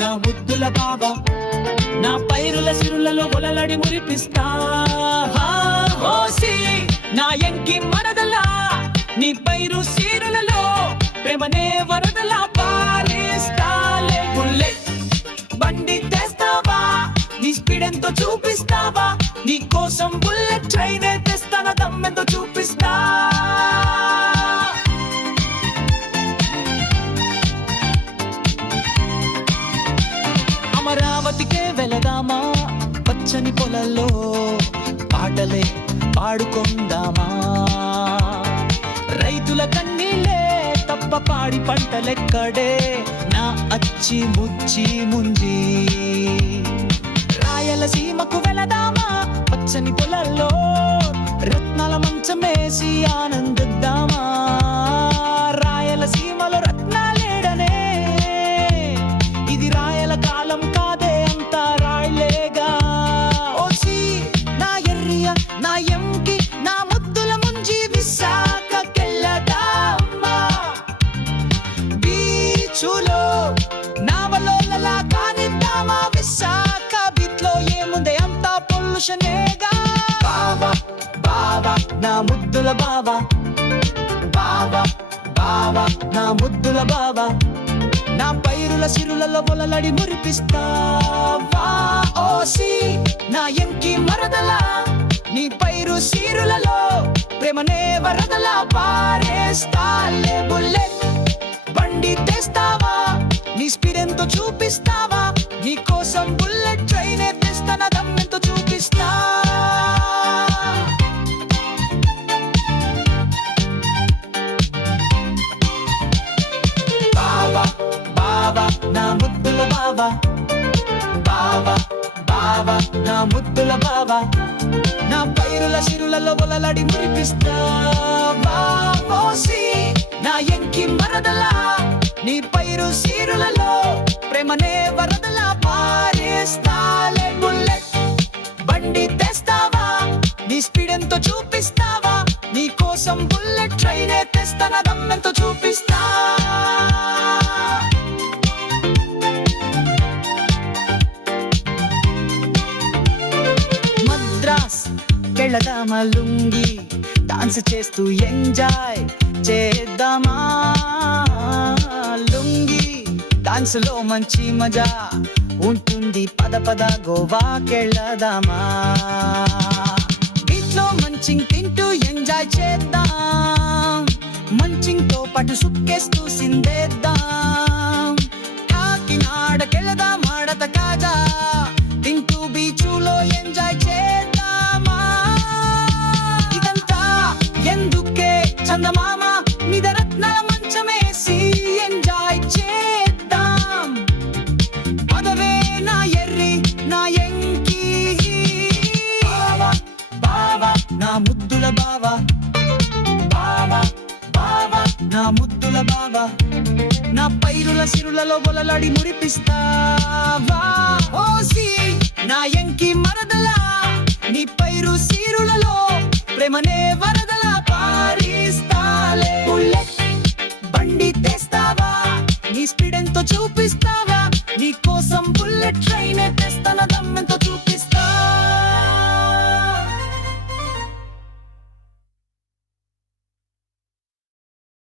నా ముద్దుల బావా నా పైరుల సిరులలో ఒలలడి మురిపిస్తా ఓసి నా ఎంకి మరదలా నీ పైరు సీరులలో ప్రేమనే వరదలా పారేస్తాలే బుల్లెట్ బండి తెస్తావా నీ స్పీడ్ ఎంతో చూపిస్తావా నీ కోసం బుల్లెట్ ట్రైన్ తెస్తానా దమ్మెంతో చూపిస్తా అమరావతికే వెళదామా పచ్చని పొలల్లో పాటలే పాడుకుందామా రైతుల కన్నీళ్ళే తప్ప పాడి పంటలెక్కడే నా అచ్చి ముచ్చి ముంజి రాయలసీమకు వెళదామా పచ్చని పొలల్లో రత్నాల మంచమేసి ఆనందిద్దామా రాయలసీమలో రత్నాలేడనే ఇది రాయల కాలం కాదే అంతా రాయలేగా ఓసి నా ఎర్రియ నా ఎంకి నా ముద్దుల ముంజి విశాఖకెళ్ళదామా బీచులో నావలోలలా కానిద్దామా విశాఖ బీచ్లో ఏముందే అంతా పొల్యూషనేగా బావా బావా నా ముద్దుల బావా బావా బావా నా ముద్దుల బావా నా పైరుల సిరులలో ఒలలడి మురిపిస్తావా ఓసి నా ఎంకి మరదలా నీ పైరు సీరులలో ప్రేమనే వరదలా పారేస్తాలే బుల్లెట్ బండి తెస్తావా నీ స్పీడ్ ఎంతో చూపిస్తావా నీ కోసం బుల్లెట్ ట్రైన్ తెస్తానా దమ్మెంతో చూపిస్తా బావా బావా నా ముద్దుల బావా బావా బావా నా ముద్దుల బావా నా పైరుల సిరులలో ఒలలడి మురిపిస్తావా ఓసి నా ఎంకి మరదలా నీ పైరు సీరులలో ప్రేమనే వరదలా పారేస్తాలే బుల్లెట్ బండి తెస్తావా నీ స్పీడ్ ఎంతో చూపిస్తావా నీ కోసం బుల్లెట్ ట్రైన్ తెస్తానా దమ్మెంతో చూపిస్తా మద్రాస్ కెళ్ళదామా లుంగి డాన్స్ చేస్తూ ఎంజాయ్ చేద్దామా లుంగి డాన్స్ లో మంచి మజా ఉంటుంది పద పద గోవాకెళ్ళదామా బీచ్ లో మంచింగ్ తింటూ ఎంజాయ్ చేద్దాం మంచింగ్ తో పాటు సుక్కేస్తూ సిందేద్దాం కాకినాడకెళ్ళదాం ఆడత కాజా తింటూ బీచులో ఎంజాయ్ చేద్దామా ఇదంతా ఎందుకే చందమామ నిదరత్నాల మంచమేసి ఎంజాయ్ చేద్దాం పదవే నా ఎర్రి నా ఎంకి బావా బావా నా ముద్దుల బావా బావా బావా నా ముద్దుల బావా నా పైరుల సిరులలో ఒలలడి మురిపిస్తావా ఓసి నా ఎంకి మరదలా నీ పైరు సీరులలో ప్రేమనే వరదలా పారిస్తాలే బుల్లెట్ బండి తెస్తావా నీ స్పీడ్ ఎంతో చూపిస్తావా నీ కోసం బుల్లెట్ ట్రైన్